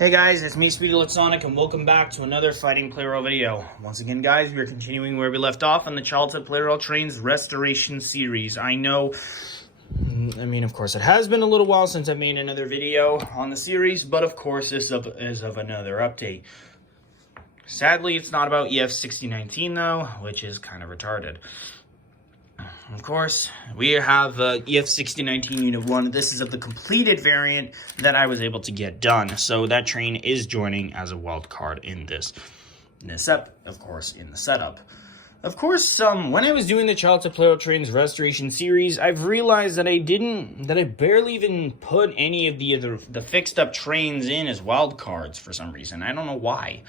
Hey guys, it's me, Speedy Sonic, and welcome back to another Fighting Plarail video. Once again, guys, we are continuing where we left off on the Childhood Plarail Trains Restoration series. I know, of course, it has been a little while since I made another video on the series, but of course, this is of another update. Sadly, it's not about EF6019, though, which is kind of retarded. Of course, we have EF6019 Unit 1. This is of the completed variant that I was able to get done. So that train is joining as a wild card in this setup. Of course, when I was doing the Childhood Plarail Trains Restoration series, I've realized that I barely even put any of the fixed up trains in as wild cards for some reason. I don't know why.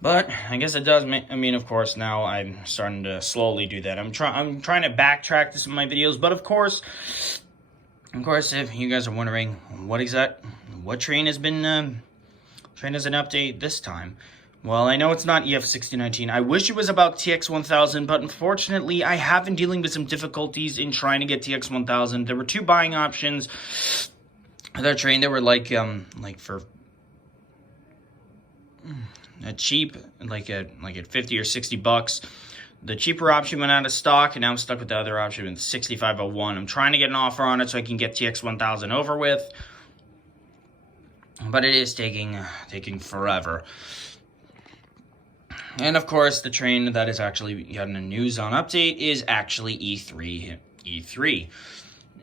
But I guess it does. Of course, now I'm starting to slowly do that. I'm trying to backtrack to some of my videos. But of course, if you guys are wondering what train has an update this time. Well, I know it's not EF6019. I wish it was about TX1000, but unfortunately, I have been dealing with some difficulties in trying to get TX1000. There were two buying options for that train. They were for a cheap, at 50 or 60 bucks. The cheaper option went out of stock, and now I'm stuck with the other option with 6501. I'm trying to get an offer on it so I can get TX1000 over with, but it is taking forever. And of course, the train that is actually getting a news on update is actually E3.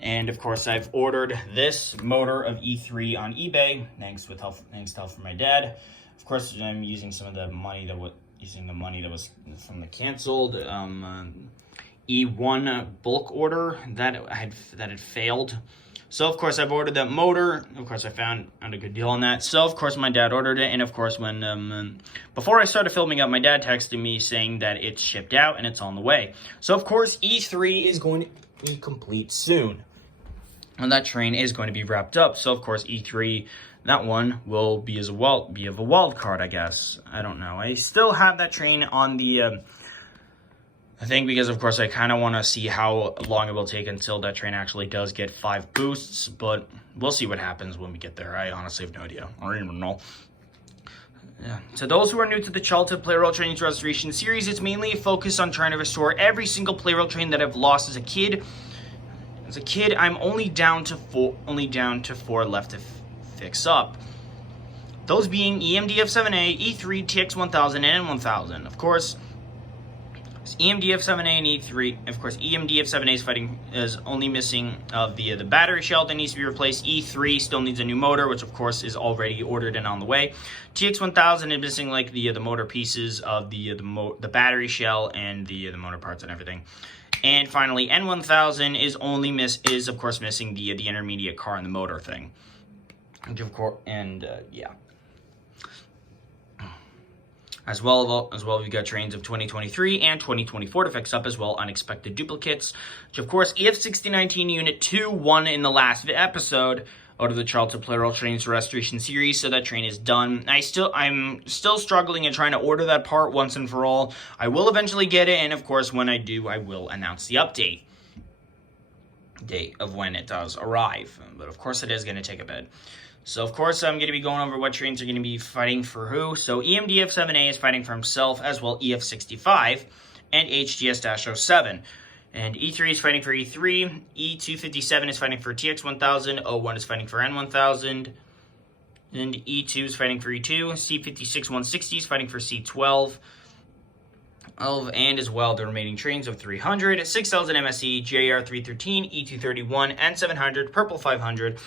And of course, I've ordered this motor of E3 on eBay, thanks to help from my dad. Of course, I'm using some of the money that was from the canceled E1 bulk order that had failed. So of course, I've ordered that motor. Of course, I found a good deal on that. So of course, my dad ordered it, and of course, when before I started filming up, my dad texted me saying that it's shipped out and it's on the way. So of course, E3 is going to be complete soon, and that train is going to be wrapped up. So of course, E3. That one will be of a wild card, I guess. I don't know. I still have that train on the thing because, of course, I kind of want to see how long it will take until that train actually does get 5 boosts. But we'll see what happens when we get there. I honestly have no idea. I don't even know. Yeah. To those who are new to the Childhood Plarail Trains Restoration series, it's mainly a focus on trying to restore every single Plarail train that I've lost as a kid. As a kid, I'm only down to 4 left to fix up. Those being EMDF7A, E3, TX1000, and N1000. Of course, EMDF7A and E3. Of course, EMDF7A is only missing of the battery shell that needs to be replaced. E3 still needs a new motor, which of course is already ordered and on the way. TX1000 is missing the motor pieces of the battery shell and the motor parts and everything. And finally, N1000 is of course missing the intermediate car and the motor thing. Of course, yeah. As well, we've got trains of 2023 and 2024 to fix up as well, unexpected duplicates. Which, of course, EF6019 Unit 2 won in the last episode out of the Childhood Plarail Trains Restoration series, so that train is done. I'm still struggling and trying to order that part once and for all. I will eventually get it, and of course, when I do, I will announce the update date of when it does arrive. But of course, it is going to take a bit. So, of course, I'm going to be going over what trains are going to be fighting for who. So, EMDF7A is fighting for himself, as well EF65 and HGS-07. And E3 is fighting for E3. E257 is fighting for TX1000. O1 is fighting for N1000. And E2 is fighting for E2. C56-160 is fighting for C12. And as well, the remaining trains of 300, 6000 MSE, JR313, E231, N700, Purple 500,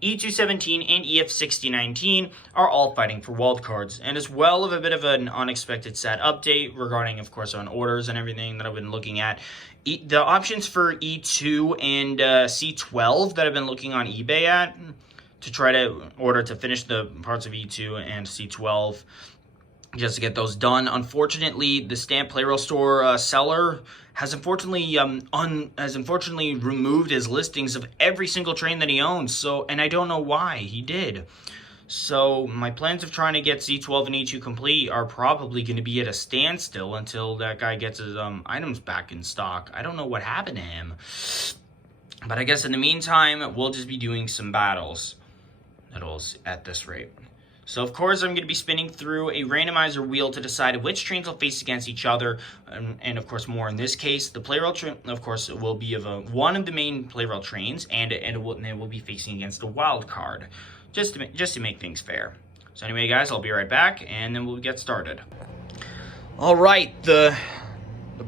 E217, and EF6019 are all fighting for wildcards. And as well of a bit of an unexpected sad update regarding, of course, on orders and everything that I've been looking at. The options for E2 and C12 that I've been looking on eBay at to try to order to finish the parts of E2 and C12 just to get those done. Unfortunately, the Stamp Plarail Store seller has unfortunately removed his listings of every single train that he owns. And I don't know why he did. So my plans of trying to get C12 and E2 complete are probably going to be at a standstill until that guy gets his items back in stock. I don't know what happened to him. But I guess in the meantime, we'll just be doing some battles. at this rate. So, of course, I'm going to be spinning through a randomizer wheel to decide which trains will face against each other. And of course, more in this case, the Plarail train, of course, will be of one of the main Plarail trains, and it will be facing against a wild card, just to make things fair. So anyway, guys, I'll be right back, and then we'll get started. All right, the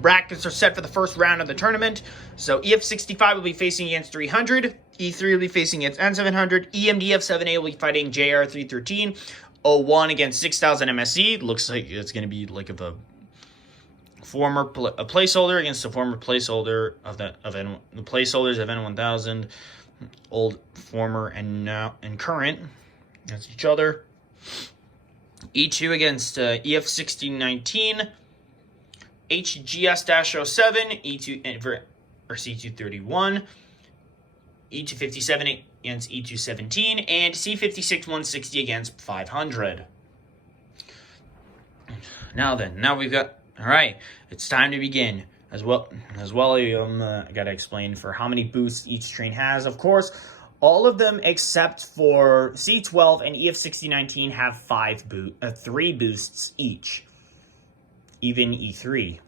brackets are set for the first round of the tournament. So EF65 will be facing against 300. E3 will be facing against N700. EMDF7A will be fighting JR313. 01 against 6000 MSE. Looks like it's going to be like a placeholder against a former placeholder the placeholders of N1000, old, former, and current against each other. E2 against EF1619. HGS-07, E2 or C231, E257 against E217, and C56-160 against 500. Now we've got, all right, it's time to begin. As well, I gotta explain for how many boosts each train has. Of course, all of them except for C12 and EF6019 have 3 boosts each. Even E3.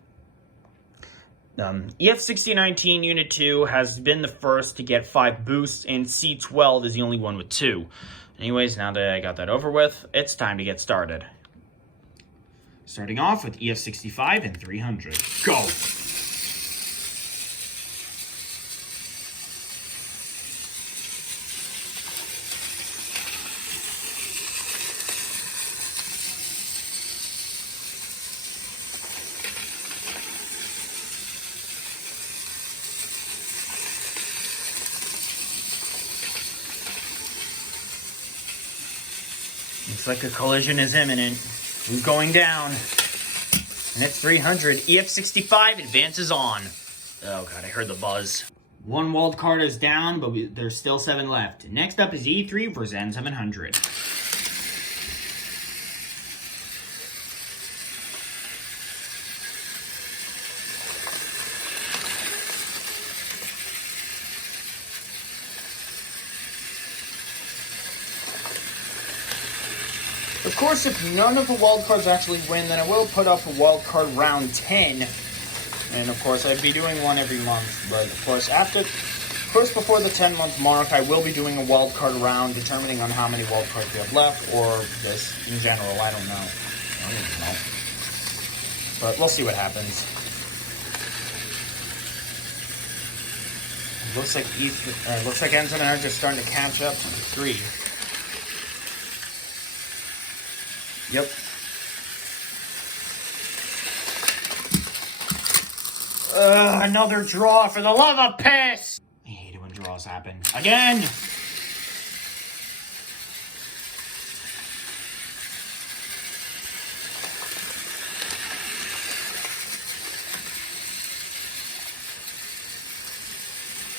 EF6019 Unit 2 has been the first to get 5 boosts, and C12 is the only one with 2. Anyways, now that I got that over with, it's time to get started. Starting off with EF65 and 300. Go! Looks like a collision is imminent. Who's going down? And it's 300. EF65 advances on. Oh god, I heard the buzz. One wild card is down, but there's still 7 left. Next up is E3 versus N700. Of course, if none of the wildcards actually win, then I will put up a wildcard round 10. And of course, I'd be doing one every month. But of course, before the 10-month mark, I will be doing a wildcard round, determining on how many wildcards we have left, or just in general. I don't know. But we'll see what happens. It looks like N700 is starting to catch up to 3. Yep. Another draw, for the love of piss! I hate it when draws happen. Again!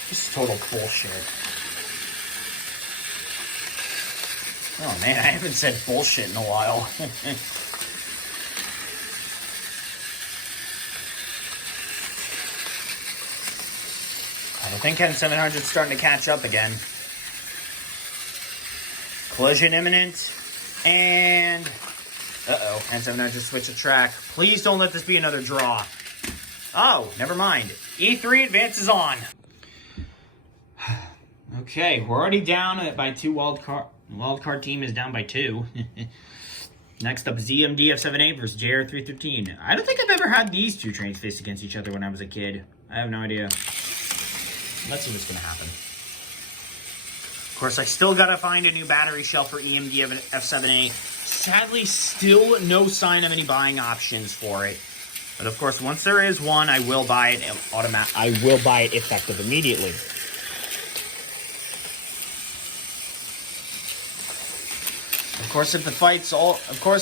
This is total bullshit. Oh man, I haven't said bullshit in a while. I think N700 is starting to catch up again. Collision imminent. And... uh-oh, N700 switched a track. Please don't let this be another draw. Oh, never mind. E3 advances on. Okay, we're already down by 2 wildcard team is down by 2. Next up is EMDF7A versus JR313. I don't think I've ever had these 2 trains face against each other when I was a kid. I have no idea. Let's see what's going to happen. Of course, I still got to find a new battery shell for EMDF7A. Sadly, still no sign of any buying options for it. But of course, once there is one, I will buy it effective immediately. Of course,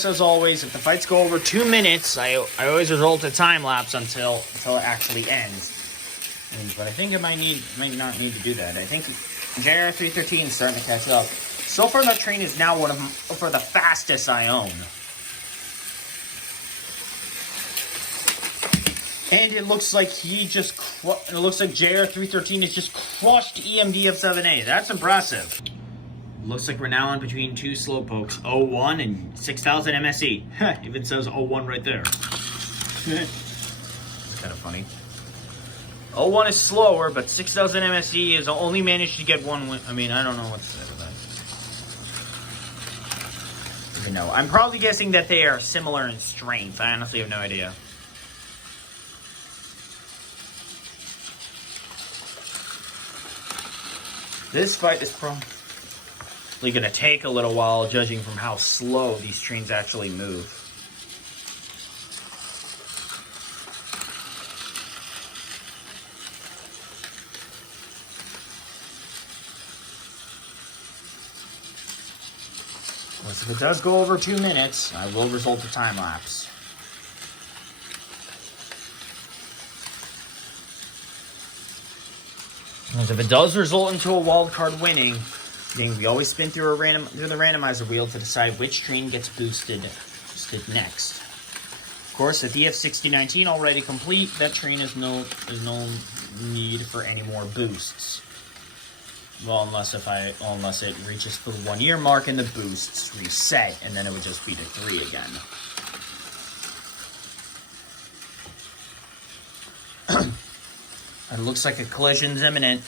as always, if the fights go over 2 minutes, I always result a time lapse until it actually ends. But I think it might not need to do that. I think JR313 is starting to catch up. So far, that train is now for the fastest I own. And it looks like JR313 has just crushed EMDF7A. That's impressive. Looks like we're now on between two slowpokes, 01 and 6000 MSE. Even says 01 right there. It's kind of funny. 01 is slower, but 6000 MSE has only managed to get one win. I mean, I don't know what to say with that. You know, I'm probably guessing that they are similar in strength. I honestly have no idea. This fight is probably going to take a little while, judging from how slow these trains actually move. If it does go over 2 minutes, I will result a time lapse. Because if it does result into a wild card winning, then we always spin through the randomizer wheel to decide which train gets boosted next. Of course, with EF6019 already complete, that train has no need for any more boosts. Well, unless it reaches the 1 year mark and the boosts reset, and then it would just be to 3 again. It looks like a collision's imminent.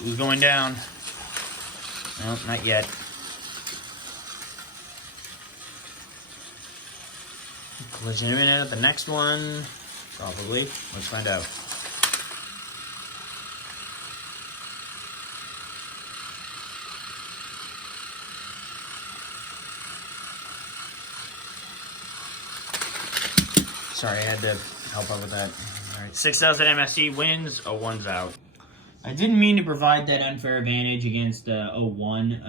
Who's going down? No, not yet. Collision imminent at the next one. Probably. Let's find out. Sorry, I had to help out with that. Alright, 6000 MSC wins, 01's out. I didn't mean to provide that unfair advantage against 01.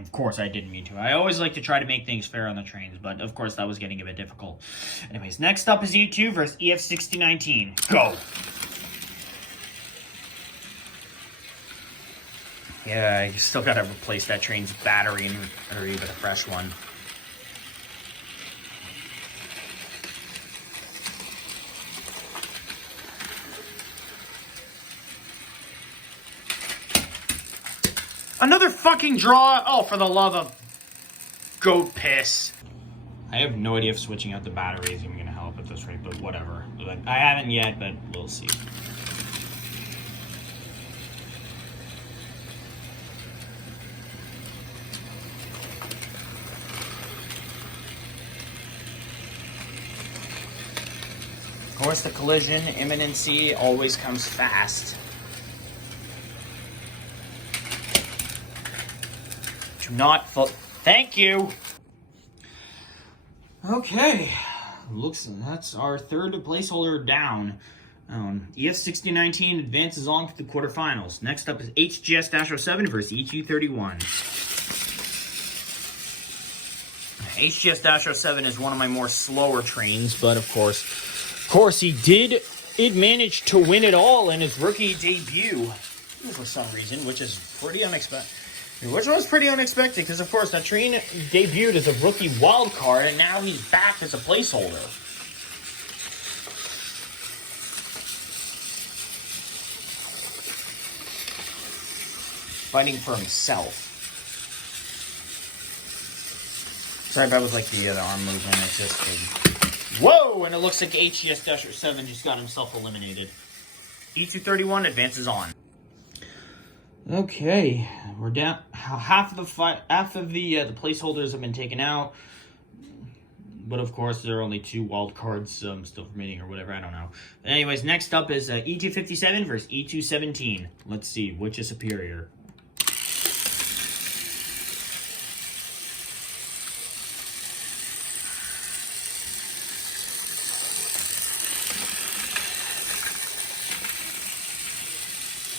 Of course I didn't mean to. I always like to try to make things fair on the trains, but of course that was getting a bit difficult. Anyways, next up is E2 versus EF6019. Go! Yeah, you still gotta replace that train's battery and retrieve a fresh one. Another fucking draw! Oh, for the love of goat piss. I have no idea if switching out the battery is even going to help at this rate, but whatever. I haven't yet, but we'll see. Of course, the collision imminency always comes fast. Thank you. Okay, that's our third placeholder down. EF6019 advances on to the quarterfinals. Next up is HGS-07 versus E231. HGS-07 is one of my more slower trains, but of course it managed to win it all in his rookie debut for some reason, which is pretty unexpected. Which was pretty unexpected, because of course that train debuted as a rookie wild card, and now he's back as a placeholder. Fighting for himself. Sorry if that was like the other arm movement. It's just whoa! And it looks like HGS-7 just got himself eliminated. E231 advances on. Okay, we're down. Half of the placeholders have been taken out, but of course there are only 2 wild cards still remaining or whatever. I don't know. But anyways, next up is E257 versus E217. Let's see which is superior.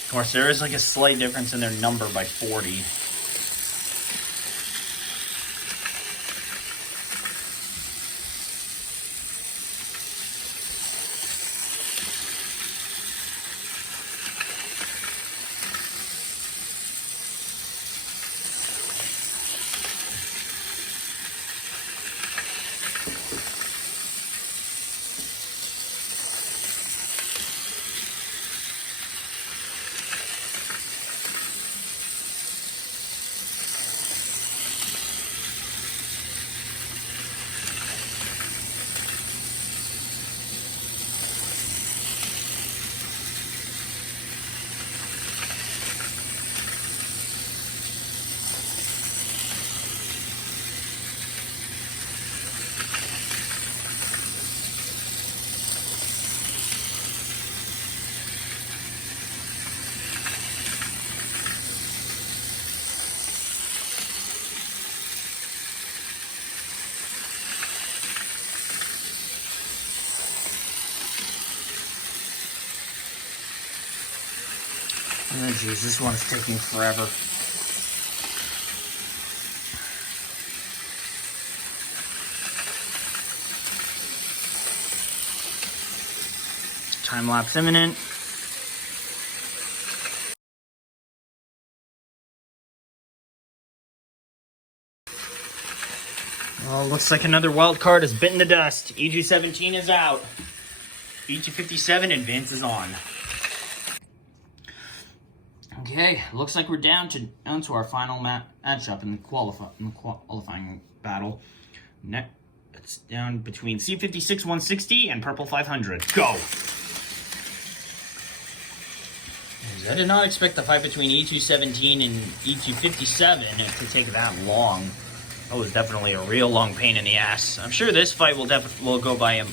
Of course, there is like a slight difference in their number by 40. Oh, geez, this one's taking forever. Time lapse imminent. Well, looks like another wild card has bitten the dust. EG17 is out. EG57 advances on. Okay, looks like we're down to our final matchup in the qualifying battle. It's down between C56 160 and Purple 500. Go! I did not expect the fight between E217 and E257 to take that long. That was definitely a real long pain in the ass. I'm sure this fight will go by a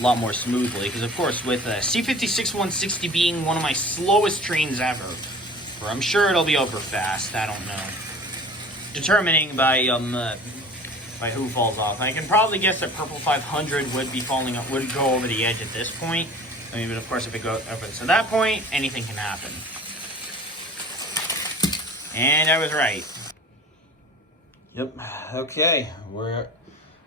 lot more smoothly, because of course with C56 160 being one of my slowest trains ever, I'm sure it'll be over fast. I don't know. Determining by who falls off. I can probably guess that Purple 500 would go over the edge at this point. I mean, but of course, if it gets to that point, anything can happen. And I was right. Yep. Okay. We're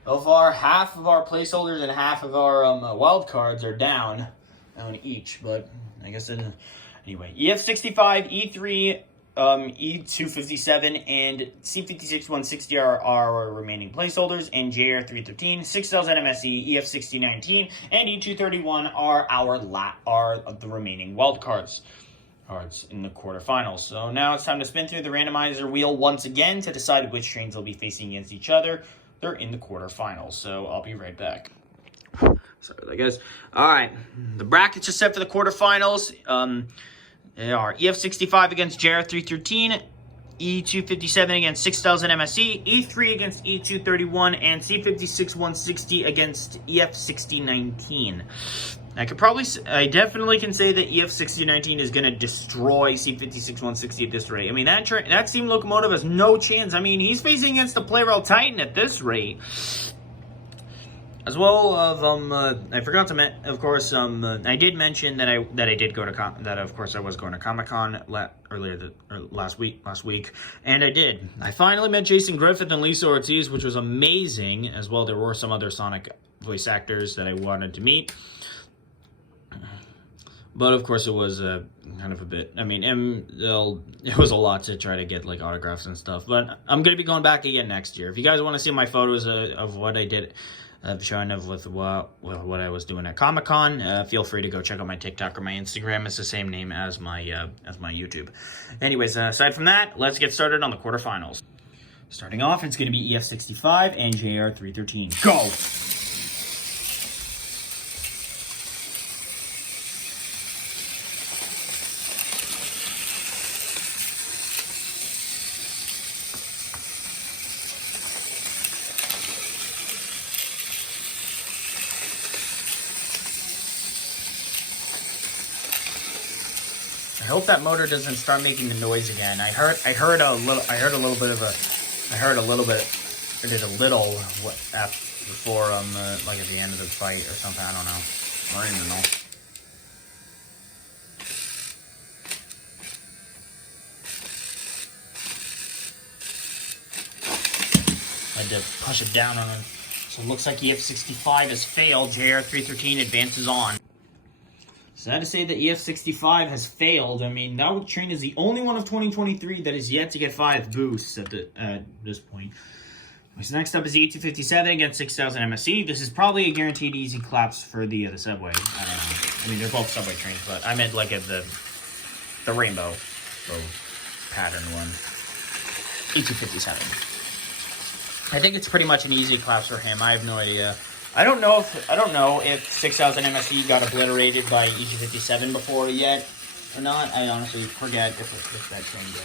half of our placeholders and half of our wild cards are down each. But I guess anyway, EF65, E3, E257, and C56 160 are our remaining placeholders, and JR313, 6000 MSE, EF6019, and E231 are the remaining wild cards in the quarterfinals. So now it's time to spin through the randomizer wheel once again to decide which trains will be facing against each other. They're in the quarterfinals, so I'll be right back. Sorry, guys. All right, the brackets are set for the quarterfinals. They are EF65 against JR313, E257 against 6000 MSE, E3 against E231, and C56 160 against EF6019. I definitely can say that EF6019 is going to destroy C56 160 at this rate. I mean, that steam locomotive has no chance. I mean, he's facing against the Plarail Titan at this rate. As well as I forgot to mention, of course, I did mention that I was going to Comic-Con last week, and I did. I finally met Jason Griffith and Lisa Ortiz, which was amazing. As well, there were some other Sonic voice actors that I wanted to meet. But of course, it was kind of a bit. I mean, it was a lot to try to get like autographs and stuff. But I'm gonna be going back again next year. If you guys want to see my photos of what I did, showing of with what I was doing at Comic-Con, feel free to go check out my TikTok or my Instagram. It's the same name as my YouTube. Anyways, aside from that, let's get started on the quarterfinals. Starting off, it's gonna be EF65 and JR313. Go! I hope that motor doesn't start making the noise again. I heard a little before like at the end of the fight or something. I don't know. I don't even know. I had to push it down on him. So it looks like EF65 has failed. JR313 advances on. Sad to say that EF65 has failed. I mean, that train is the only one of 2023 that is yet to get 5 boosts at this point. So next up is E257 against 6000 MSE. This is probably a guaranteed easy collapse for the subway. I don't know. I mean, they're both subway trains, but I meant like the rainbow pattern one. E257. I think it's pretty much an easy collapse for him. I have no idea. I don't know if 6000 MSE got obliterated by EG57 before yet or not. I honestly forget if that train did.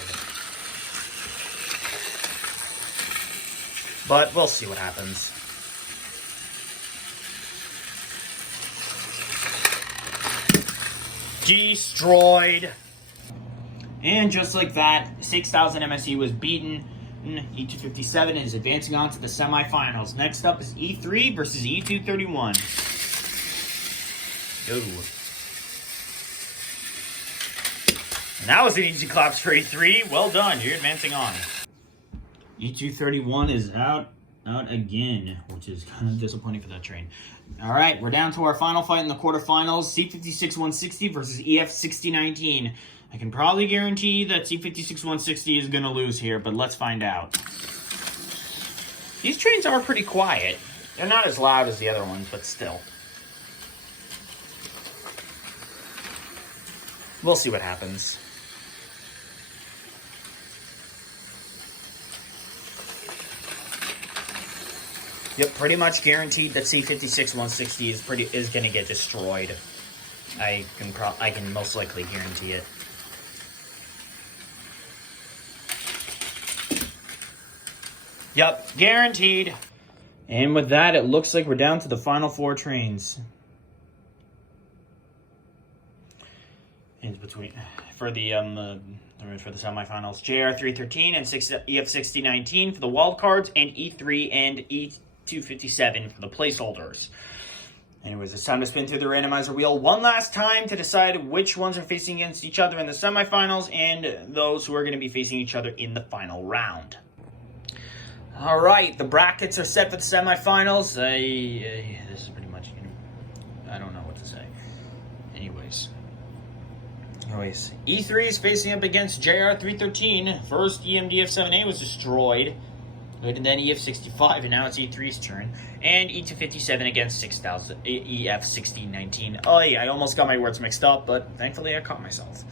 But we'll see what happens. Destroyed. And just like that, 6000 MSE was beaten. E257 is advancing on to the semifinals. Next up is E3 versus E231. Go. That was an easy claps for E3. Well done. You're advancing on. E231 is out again, which is kind of disappointing for that train. All right, we're down to our final fight in the quarterfinals. C56-160 versus EF6019. I can probably guarantee that C56-160 is going to lose here, but let's find out. These trains are pretty quiet. They're not as loud as the other ones, but still. We'll see what happens. Yep, pretty much guaranteed that C56-160 is going to get destroyed. I can most likely guarantee it. Yep, guaranteed. And with that, it looks like we're down to the final 4 trains. And between for the semifinals, JR313 and EF6019 for the wild cards, and E3 and E257 for the placeholders. Anyways, it's time to spin through the randomizer wheel one last time to decide which ones are facing against each other in the semifinals and those who are going to be facing each other in the final round. All right, the brackets are set for the semifinals. This is pretty much, I don't know what to say. Anyways, E3 is facing up against JR313. First, EMDF7A was destroyed. And then EF65, and now it's E3's turn. And E257 against 6000 EF1619. Oh, yeah, I almost got my words mixed up, but thankfully I caught myself.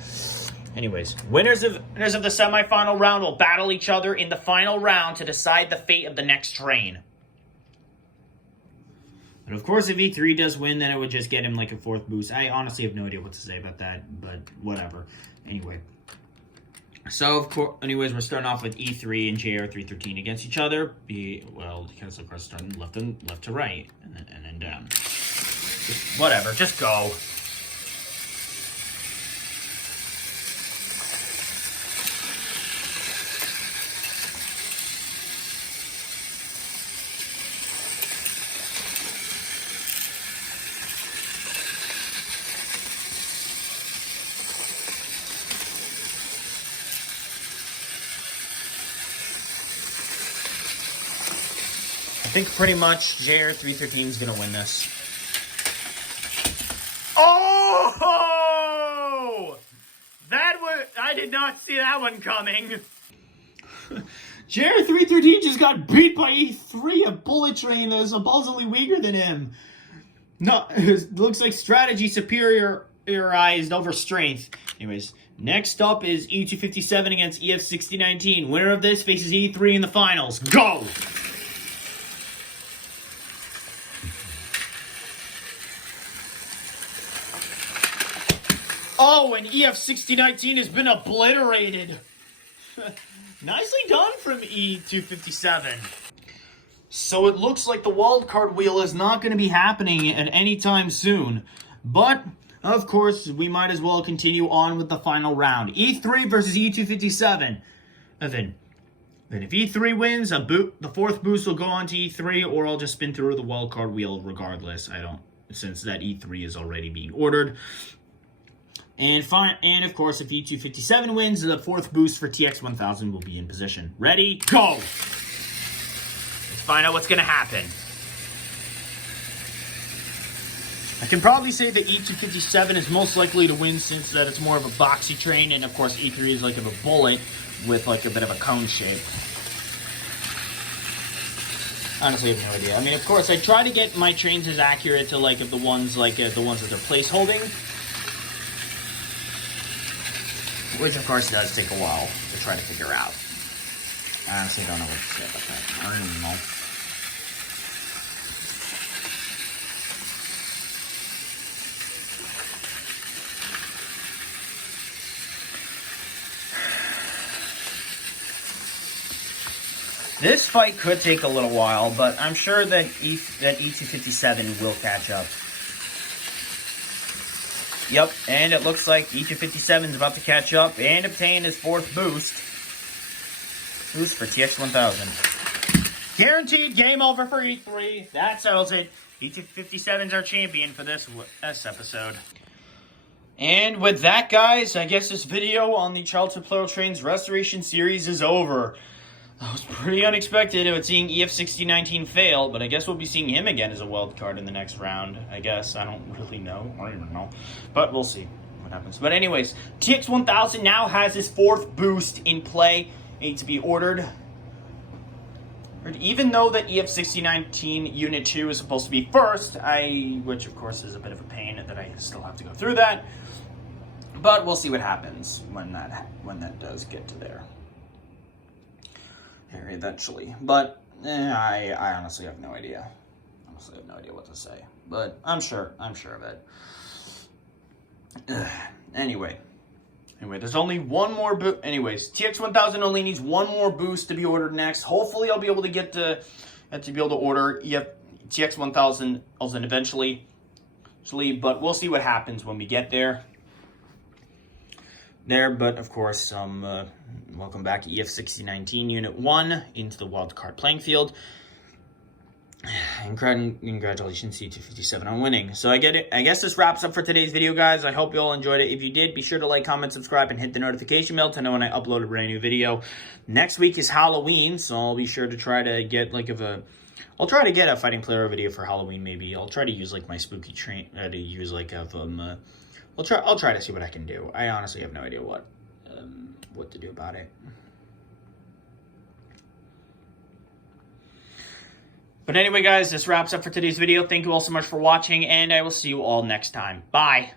Anyways, winners of the semifinal round will battle each other in the final round to decide the fate of the next train. But of course, if E3 does win, then it would just get him like a 4th boost. I honestly have no idea what to say about that, but whatever. Anyway. So, we're starting off with E3 and JR313 against each other. Because of course, starting left to right, and then down. Whatever, just go. I think pretty much JR313 is going to win this. Oh! I did not see that one coming. JR313 just got beat by E3, a bullet train that is supposedly weaker than him. No, it looks like strategy superiorized over strength. Anyways, next up is E257 against EF6019. Winner of this faces E3 in the finals. Go! Oh, and EF6019 has been obliterated. Nicely done from E257. So it looks like the wildcard wheel is not going to be happening at any time soon. But, of course, we might as well continue on with the final round. E3 versus E257. Then if E3 wins, the 4th boost will go on to E3, or I'll just spin through the wildcard wheel regardless. Since that E3 is already being ordered. And of course, if E257 wins, the 4th boost for TX1000 will be in position. Ready? Go! Let's find out what's going to happen. I can probably say that E257 is most likely to win since that it's more of a boxy train, and of course E3 is like a bullet with like a bit of a cone shape. Honestly, I have no idea. I mean, of course, I try to get my trains as accurate to the ones that they're place holding. Which, of course, does take a while to try to figure out. I honestly don't know what to say about that. I don't even know. This fight could take a little while, but I'm sure that E257 will catch up. Yep, and it looks like E257 is about to catch up and obtain his 4th boost. Boost for TX1000. Guaranteed game over for E3. That settles it. E257's our champion for this episode. And with that, guys, I guess this video on the Childhood Plarail Trains Restoration series is over. That was pretty unexpected with seeing EF6019 fail, but I guess we'll be seeing him again as a wild card in the next round. I guess. I don't really know. I don't even know. But we'll see what happens. But anyways, TX1000 now has his 4th boost in play. Needs to be ordered. Even though the EF6019 Unit 2 is supposed to be first, which of course is a bit of a pain that I still have to go through that. But we'll see what happens when that does get to there eventually. But I honestly have no idea. Honestly, I have no idea what to say. But I'm sure of it. Anyway, there's only one more boost. Anyways, TX1000 only needs one more boost to be ordered next. Hopefully, I'll be able to get to be able to order TX1000 eventually. But we'll see what happens when we get there. But of course, welcome back to EF6019 Unit 1 into the wildcard playing field. And congratulations, C257, on winning. So I guess this wraps up for today's video, guys. I hope you all enjoyed it. If you did, be sure to like, comment, subscribe, and hit the notification bell to know when I upload a brand new video. Next week is Halloween, so I'll be sure to try to get I'll try to get a Fighting Plarail video for Halloween. Maybe I'll try to use my spooky train to use I'll try to see what I can do. I honestly have no idea what to do about it. But anyway, guys, this wraps up for today's video. Thank you all so much for watching, and I will see you all next time. Bye.